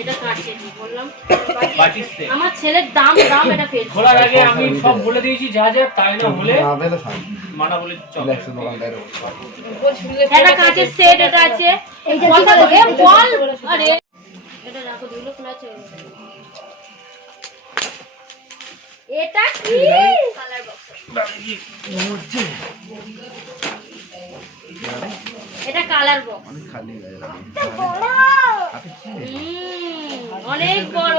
এটা কাছে বললাম আমার ছেলের দাম এটা ফেল খোলার আগে আমি সব বলে দিয়েছি যা যা তাই না হলে মানা বলে চল এটা কাঁচের সেট এটা আছে কথা বলে বল আরে এটা রাখো দিলো খোলা আছে এটা কি কালার বক্স এটা কালার বক্স অনেক খালি এটা বড় অনেক বড়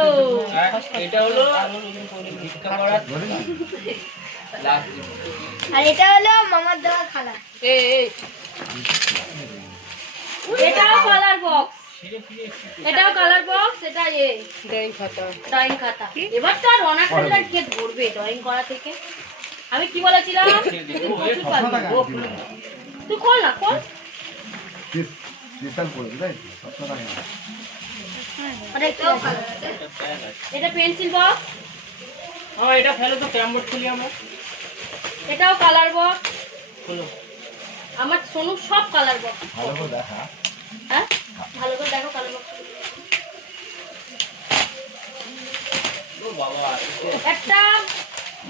এটা হলো ভিক্ষা করা আর এটা হলো মামার দেওয়া খালা এটাও কালার বক্স এটাও কালার বক্স এটা ড্রয়িং খাতা এবার তো আর রনা খাতার কে ধরবে ড্রয়িং করা থেকে আমি কি বলেছিলাম তুই খোল না খোল এটা পেন্সিল বক্স এটা ফেলে তো ক্যামবোর্ড খুলি আমরা এটাও কালার বক্স খোলো আমার সোনু সব কালার বক্স ভালো করে দেখা হ্যাঁ ভালো করে দেখো কালার বক্স ও বাবা একটা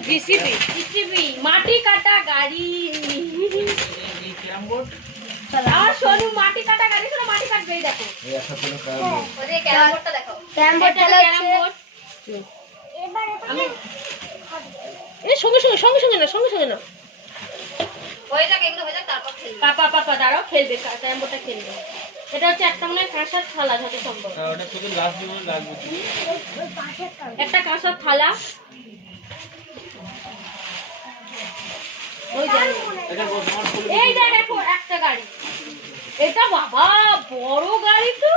জিসিবি মাটি কাটা গাড়ি এই ক্যামবোর্ড আর সোনু মাটি কাটা গাড়ি শুনো মাটি কাটবেই দেখো এই একটা কোনো কারণ ওদের ক্যারামবোর্ডটা দেখো ক্যারামবোর্ড এটা ক্যারামবোর্ড এবার আমি এই সঙ্গে না হয়ে যাক এগুলো হয়ে যাক তারপর খেলবো পাপা দাঁড়াও খেলবে ক্যারামবোর্ডটা খেলবে এটা হচ্ছে একটা মনে হয় কাঁসার থালা যত সম্ভব ওটা শুধু লাস্ট দিন লাগবে একটা কাঁসার থালা ওই জানি এটা তোমার ফুল এই দেখো একটা গাড়ি এটা বাবা বড় গাড়ি তো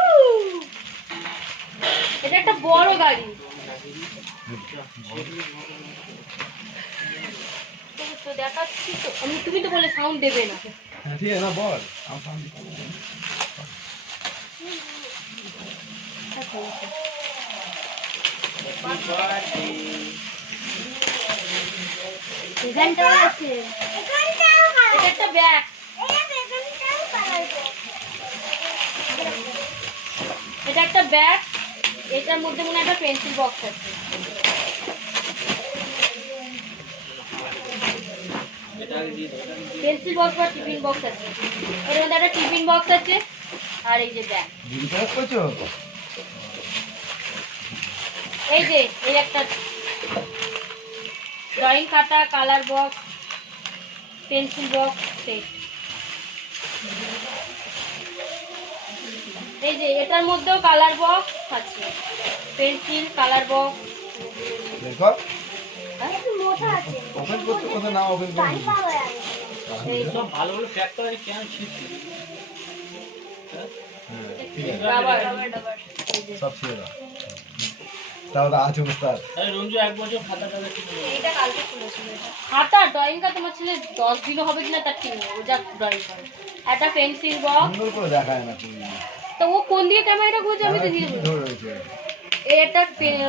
এটা একটা বড় গাড়ি তো দেখাচ্ছি তো তুমি তো বলে সাউন্ড দেবে না ঠিক আছে না বল এখানটাও আছে এটা একটা ব্যাগ এটা একটা ব্যাগ এটার মধ্যে মনে হয় একটা পেন্সিল বক্স আছে পেন্সিল বক্স বা টিফিন বক্স আছে এর মধ্যে একটা টিফিন বক্স আছে আর এই যে ব্যাগ জিজ্ঞাসা করছো এই যে এই একটা ড্রয়িং খাতা colour box pencil box set এই যে এটার মধ্যেও কালার বক্স আছে পেন্সিল কালার বক্স দেখো মোটা আছে ওপেন করতে কথা না ওপেন করতে এই সব ভালো ভালো প্যাক করে কেন ছিটছে রাবার সব ছিল তাও তো আছে উস্তাদ আরে রঞ্জু এক বছর খাতাটা দেখি এটা কালকে খুলেছিল এটা খাতা ড্রয়িং কা তোমার ছেলে 10 দিনও হবে কিনা তার ঠিক নেই ও যা ড্রয়িং করে একটা পেন্সিল বক্স সুন্দর করে দেখায় না তুমি তো ও কোন দিকে ক্যামেরাটা ঘুরছে আমি তো দিয়ে ধরে রয়েছে এই একটা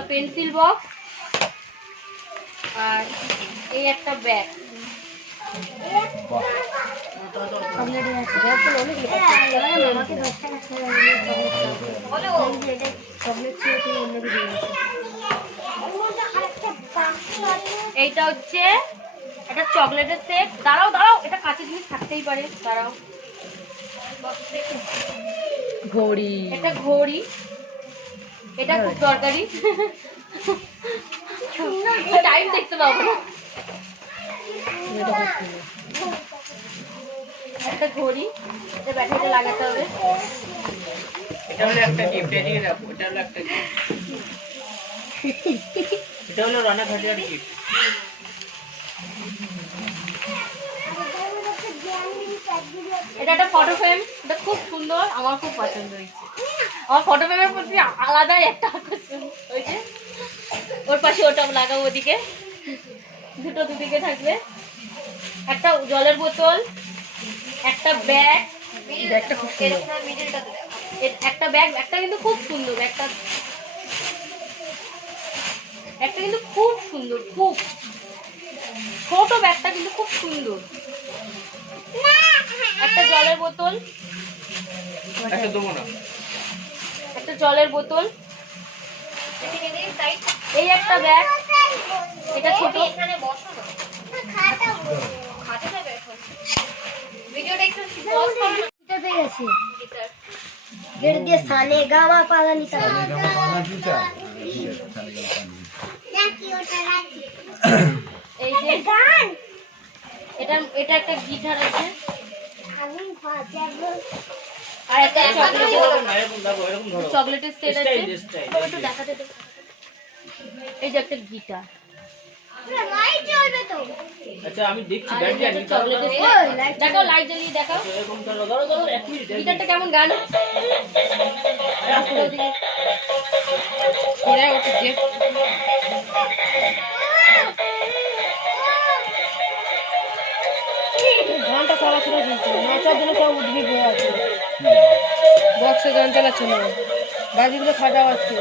পেন্সিল বক্স আর এই একটা ব্যাগ বাহ এইটা হচ্ছে একটা চকলেটের সেট দাঁড়াও এটা কাঁচের জিনিস থাকতেই পারে দাঁড়াও ঘড়ি এটা ঘড়ি এটা খুব দরকারি টাইম দেখতে পাবো না একটা ঘড়ি এটা ব্যাটারিতে লাগাতে হবে এটা হলো একটা গিফট এদিকে রাখো এটা হলো একটা গিফট এটা হলো রানা ঘাটিয়ার গিফট এটা একটা ফটো ফ্রেম এটা খুব সুন্দর আমার খুব পছন্দ হয়েছে আমার ফটো ফ্রেমের প্রতি আলাদাই একটা আকর্ষণ হয়েছে ওর পাশে ওটা লাগাবো ওদিকে দুটো দুদিকে থাকবে একটা জলের বোতল একটা ব্যাগ ব্যাগটা খুব সুন্দর একটা ব্যাগ একটা কিন্তু খুব সুন্দর একটা কিন্তু খুব সুন্দর খুব ছোট ব্যাগটা কিন্তু খুব সুন্দর একটা জলের বোতল একটা দেবো না। একটা জলের বোতল, এদিকে দিন সাইড। এই একটা ব্যাগ, এটা ছোট। এখানে বসো না। খাটে যাবে এখন। ভিডিওটা একটু পজ করো না। এটা পেয়ে গেছি গিটার। গেট দিয়ে সানে গামা পালা নিতে হবে। এই যে এটা এটা একটা গিটার আছে, আর একটা চকলেট, এরকম দেখো, এরকম ধরো। চকলেটের সেট আছে। Style, style. বাবা, একটু দেখাতে দে। এই যে একটা গিটার, আচ্ছা আমি দেখছি আর ব্যাগ এই যে একটা জানি। চকলেটের ওই, সেট। light দেখাও, লাইট জ্বালিয়ে দেখাও এরকম ধরো, ধরো, ধরো, 1 মিনিট। গিটারটা কেমন গান। এরা উঠেছে। ঘন্টা চলাচল চলছে নাচার জন্য সব উদ্ভিদ হয়ে আছে বক্সে গান চালাচ্ছে না বাজিগুলো খাওয়া আছে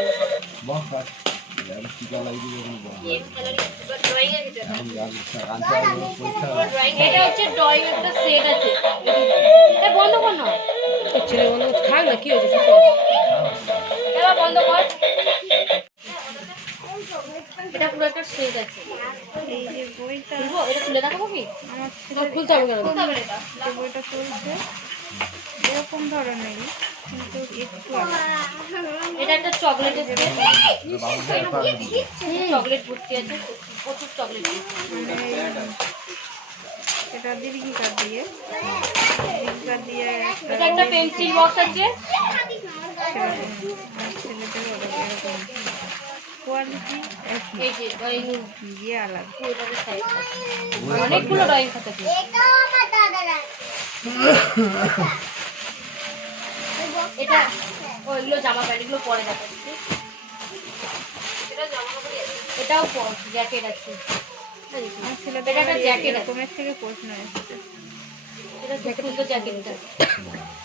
ড্রয়িং এর ভিতরে। এটা হচ্ছে ড্রয়িং একটা সেট আছে। এটা বন্ধ কর না, ছেলে বন্ধু থাক না কি হয়েছে এবার বন্ধ কর। এটা পুরো একটা সেট আছে। এই যে বইটা খুলবো? এটা খুলে দেখাবো কি? আমার খুলতে হবে কেন কোথাও বের এটা। যে বইটা চলছে এরকম ধরনেরই কিন্তু একটু আলাদা। এটা একটা চকলেটের সেট, চকলেট ভর্তি আছে, প্রচুর চকলেট। এটা দীর্ঘিকার দিয়ে এটা একটা পেন্সিল বক্স আছে, ছেলেদের এরকম কোয়ালিটি এই যে ড্রয়িং দিয়ে আলাদা পুরোটাতে সাইজ আছে, অনেকগুলো ড্রয়িং খাতা আছে। এটা ওইগুলো জামা প্যান্ট, এগুলো পরে দেখাচ্ছি। এটা জামা কাপড়ই আছে। এটাও জ্যাকেট আছে, আমার ছেলেদের এটা একটা জ্যাকেট আছে। এরকমের থেকে প্রশ্ন এসেছে এটা খুব সুন্দর জ্যাকেটটা,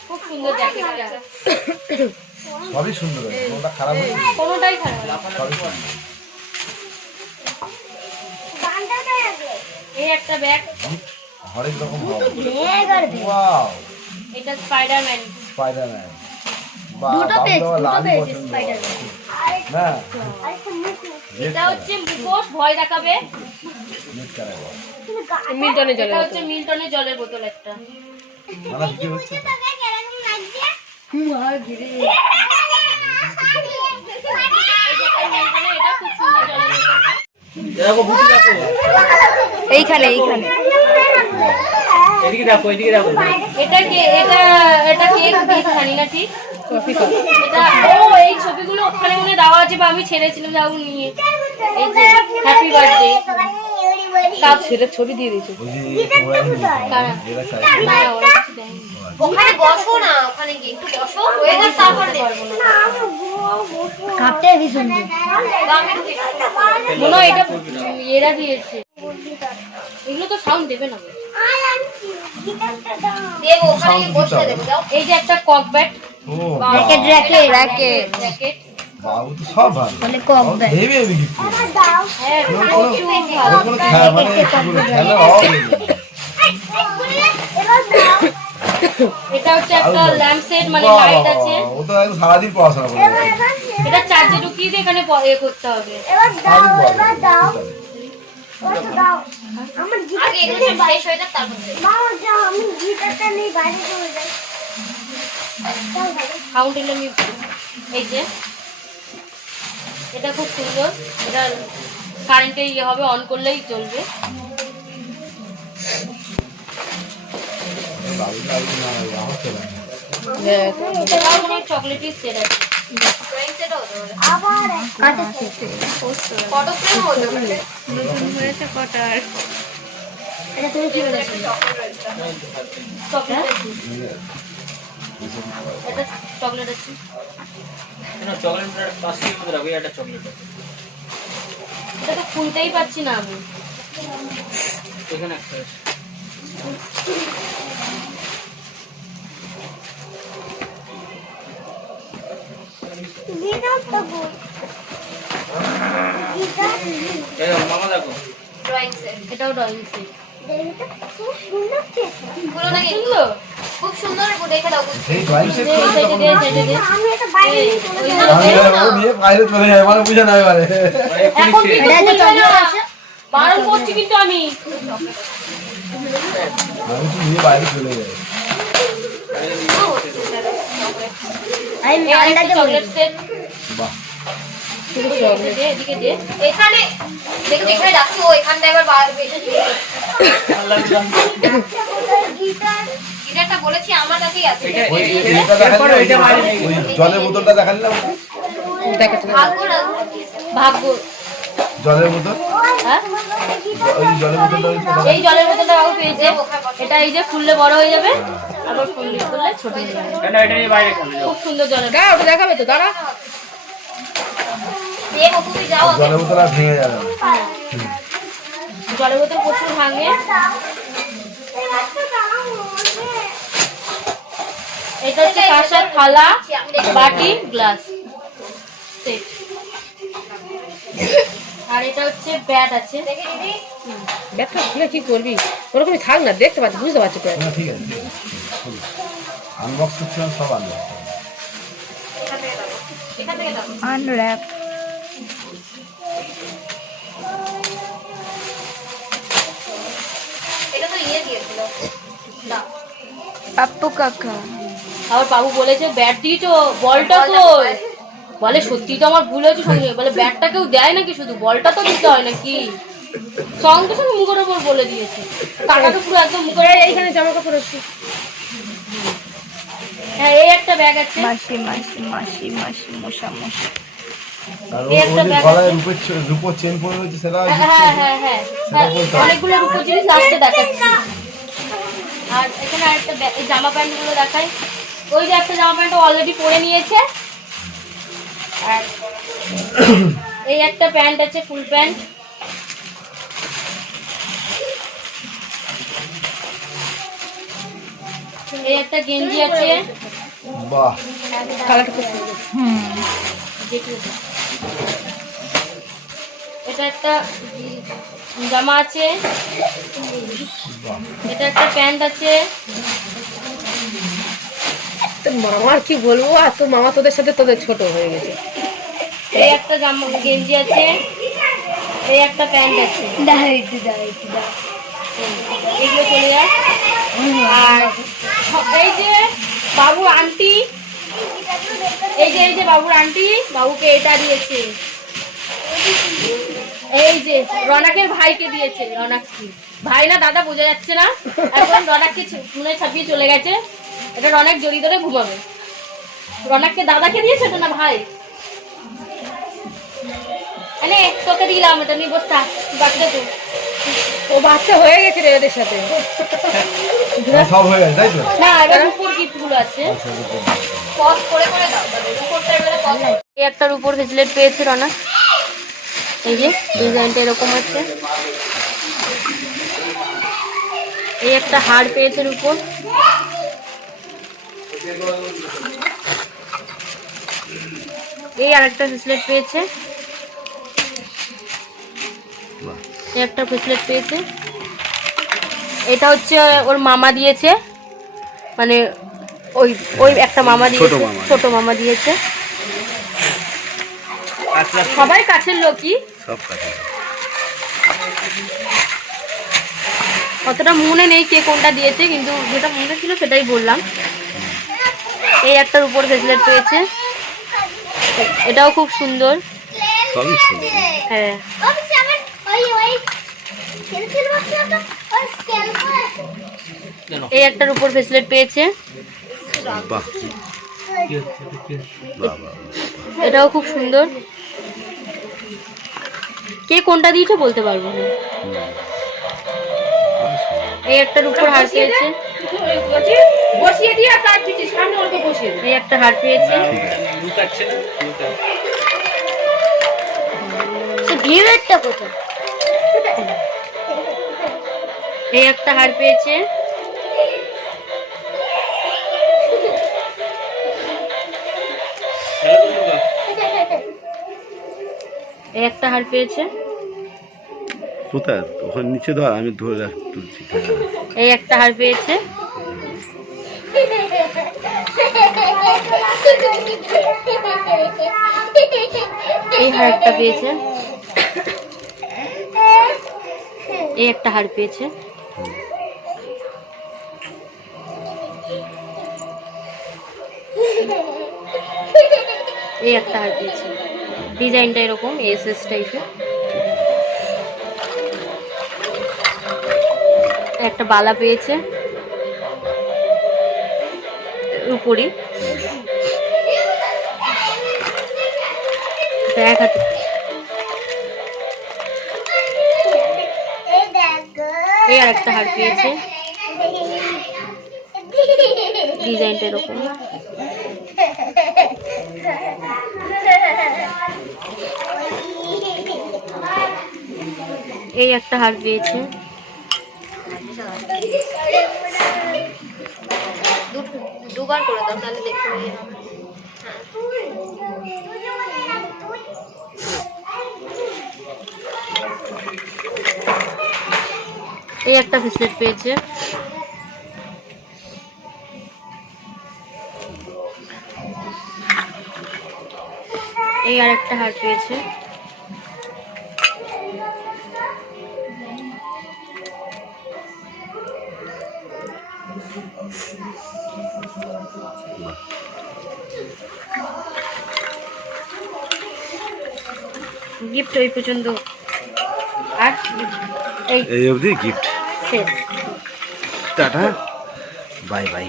খুব সুন্দর জ্যাকেটটা, সবই সুন্দর হয়েছে, কোনটা খারাপ হয়েছে? কোনোটাই খারাপ না। সবই সুন্দর। এই একটা ব্যাগ, হরেক রকম হবে। ওয়াও, এটা স্পাইডারম্যান। স্পাইডারম্যান। দুটো পেয়েছি, না, এটা হচ্ছে মুখোশ, ভয় দেখাবে। নেট কারাগার। মিল্টনে এটা হচ্ছে মিল্টনের জলের বোতল একটা। মানে কি হচ্ছে? এই যে একটা মিল্টনের, এটা খুব সুন্দর জলের বোতল। দেখো বুঝি দেখো। এইখানে এদিকে দেখো, এদিকে দেখো। এটা কেক পিস জানি না ঠিক। এটা এই ছবিগুলো ওখানে মনে দেওয়া আছে, বা আমি ছেড়েছিলাম যাও নিয়ে। এই যে হ্যাপি বার্থডে কাপ, ছেলের ছবি দিয়ে দিয়েছে ওই যে ওরা কারা? এরা চাই। না ওরা কিছু দেয়নি। ওখানে বসো না, ওখানে গিয়ে একটু বসো। হয়ে যাক তারপর দেবো। কাপটা হেবি সুন্দর গামে ঢুকে মনে হয় এটা এরা দিয়েছে। এগুলো তো সাউন্ড দেবে না। দেবো, ওখানে গিয়ে বসে দেবো। যাও। এই যে একটা কক ব্যাট, ও জ্যাকেট। বাবু তো সব ভালো। বলে কক বাবু হেভি হেভি গিফট। হ্যাঁ কোনো প্রচুর ভালো। কোনো মানে কি বলে খেলা হবে। এটা হচ্ছে একটা ল্যাম্প সেট, মানে লাইট আছে। ও তো একদম সারাদিন পড়াশোনা করে। এটা চার্জে ঢুকিয়ে দিয়ে এখানে এ করতে হবে। সারাদিন পড়াশোনা। আগে এগুলো সব শেষ হয়ে যাক তারপর দেবো। ফাউন্টেনের মিউজিক। এই যে এটা খুব সুন্দর, এটা কারেন্টে ইয়ে হবে, অন করলেই চলবে। বাবু তো একদম না হচ্ছে না। এটাও মনে হয় চকলেটের সেট আছে। ড্রয়িং সেটও হতে পারে। ফটো ফ্রেম হতে পারে। নতুন হয়েছে কটার এখানে একটা চকলেট রয়েছে। চকলেট আছে, এটা চকলেট আছে। না চকলেটের পাশের মধ্যে রাখো, একটা চকলেট আছে। এটা তো খুলতেই পারছি না আমি। এখানে একটা আছে। এই দেখো, মামা দেখো। Drawing set. এটাও ড্রয়িং সেট। খুলো নাকি? সুন্দর। খুব সুন্দর রেখে দাও। সেই ড্রয়িং সেট দে, সাইডে দে, সাইডে দে। আমি এটা বাইরে এই, চলে ওই যাবো। যে- ও নিয়ে বাইরে চলে যায় মানে বুঝে না এবারে এখন কিন্তু এটা একটা খুলবে না। চকলেট আছে। বারণ করছি কিন্তু আমি। আমি তো নিয়ে বাইরে চলে যাই এই আরেকটা চকলেট সেট। বাহ এদিকে দে, এদিকে দে। এখানে দেখো এখানে যাচ্ছি, ও এখানটা এবার বেশি গিটারটা বলেছি আমার কাছেই আছে। ওই এটা দেখালি না, ওই জলের বোতলটা দেখালি না ভাগ্য না ভাগ্য। জলের বোতল হ্যাঁ? ওই জলের বোতলটা ওই ছোট এই জলের বোতলটা বাবু পেয়েছে। এটা এই যে ফুললে বড় হয়ে যাবে, আবার ফুললে ছোট হয়ে যাবে। না এটা নিয়ে বাইরে খেলো যাও। খুব সুন্দর জলের গা ওটা দেখাবে তো দাঁড়া। দেখো তুমি যাও আগে। জলের বোতল আর ভেঙে যাবে না। জলের বোতল প্রচুর ভাঙে। এটা হচ্ছে কাঁসার থালা, বাটি, গ্লাস সেট। আর এটা হচ্ছে ব্যাট আছে। দেখে দিদি ব্যাগটা খুলে কি করবি? ওরকমই থাক না, দেখতে পাচ্ছি, বুঝতে পারছি তো। না ঠিক আছে আনবক্স করছিলাম সব আনবক্স এখান থেকে দাও। আনর্যাপ এটা তো দিয়েছিল দাও। পাপ্পু কাকা আবার বাবু বলেছে ব্যাট দিয়েছো, বলটা কই? বলে সত্যি তো আমার ভুল হয়েছে সঙ্গে। বলে ব্যাটটা কেউ দেয় নাকি, শুধু বলটা তো দিতে হয় নাকি? সঙ্গে সঙ্গে মুখের ওপর বলে দিয়েছে। টাকাটা পুরো একদম মুখের ওপর। এইখানে জামা কাপড় আছে। হ্যাঁ, এই একটা ব্যাগ আছে। মাসি মাসি মাসি মাসি মশা মশা আর এই একটা ওই ব্যাগ গলায় রূপোর চেন পরে রয়েছে সেটা হ্যাঁ হ্যাঁ হ্যাঁ হ্যাঁ, অনেকগুলো রূপোর জিনিস লাস্টে দেখাচ্ছি। আর এখানে আরেকটা এই জামা প্যান্ট গুলো দেখাই। ওই যে একটা জামা প্যান্ট অলরেডি পরে নিয়েছে। আর এই একটা প্যান্ট আছে, ফুল প্যান্ট। এই একটা গেঞ্জি আছে। বাহ কালারটা খুব সুন্দর। এটা একটা জামা আছে। বাহ এটা একটা প্যান্ট আছে। তো মামার কি বলবো, আর তোর মামা তোদের সাথে তোদের ছোট হয়ে গেছে। এই একটা জামা গেঞ্জি আছে। এই একটা প্যান্ট আছে। এগুলো চলে যায়। আর এই যে বাবুর আন্টি, এই যে বাবুর আন্টি বাবুকে এটা দিয়েছে। এই যে রনাকের ভাইকে দিয়েছে। রনাক কি ভাই না দাদা বোঝা যাচ্ছে না, এখন রনাককে মনে ছাপিয়ে চলে গেছে। এটা রনাক জড়ি ধরে ঘুমাবে। রনাককে দাদাকে দিয়েছে তো না ভাই? আরে তোকে দিলাম, এটা নিয়ে বসতা বাচ্চা তো। ও বাচ্চা হয়ে গেছে রে এদের সাথে। সব হয়ে গেছে তাই তো না, এবার উপর গিফট গুলো আছে। পজ করে দাও তাহলে উপরটা এবারে পজ এই একটার উপর ভেজলেট পেয়েছে রনাক। এই যে ডিজাইনটা এরকম আছে। এই একটা হার পেয়েছে উপর। এই আরেকটা ভেজলেট পেয়েছে। এই একটা ভেজলেট পেয়েছে। এটা হচ্ছে ওর মামা দিয়েছে, মানে ওই ওই একটা মামা দিয়েছে, ছোট মামা দিয়েছে। সবাই কাছের লোকই, অতটা মনে নেই কে কোনটা দিয়েছে, কিন্তু যেটা মনে ছিল সেটাই বললাম। এই একটার উপর ভেজলেট পেয়েছে, এটাও খুব সুন্দর। হ্যাঁ, এই একটার উপর ভেজলেট পেয়েছে, এটাও খুব সুন্দর। কে কোনটা দিয়েছে বলতে পারবো না। এই একটার উপর হার পেয়েছে, বসিয়ে দিয়ে আর তার পিছিয়ে সামনে অল্প বসিয়ে দে। এই একটা হার পেয়েছে। লুকাচ্ছে না লুকাচ্ছে। ভিউয়ারটা কোথায়? এই একটা হার পেয়েছে, এই একটা হার পেয়েছে, কোথায় ওখানে নিচে ধর, আমি ধরে তুলছি। এই একটা হার পেয়েছে, এই হার একটা পেয়েছে, এই একটা হার পেয়েছে, এই একটা হার পেয়েছে। ডিজাইনটা এরকম এসএস টাইপের। একটা বালা পেয়েছে উপরি, এক হাতে। এই আর একটা হার পেয়েছে, ডিজাইনটা এরকম। এই একটা হার পেয়েছে, দুবার করে দাও তাহলে দেখতে হবে। এই একটা ব্রেসলেট পেয়েছে, এই আর একটা হার পেয়েছে, গিফট ওই পর্যন্ত। আর এই অবধি গিফট। শেষ। Tata, bye bye.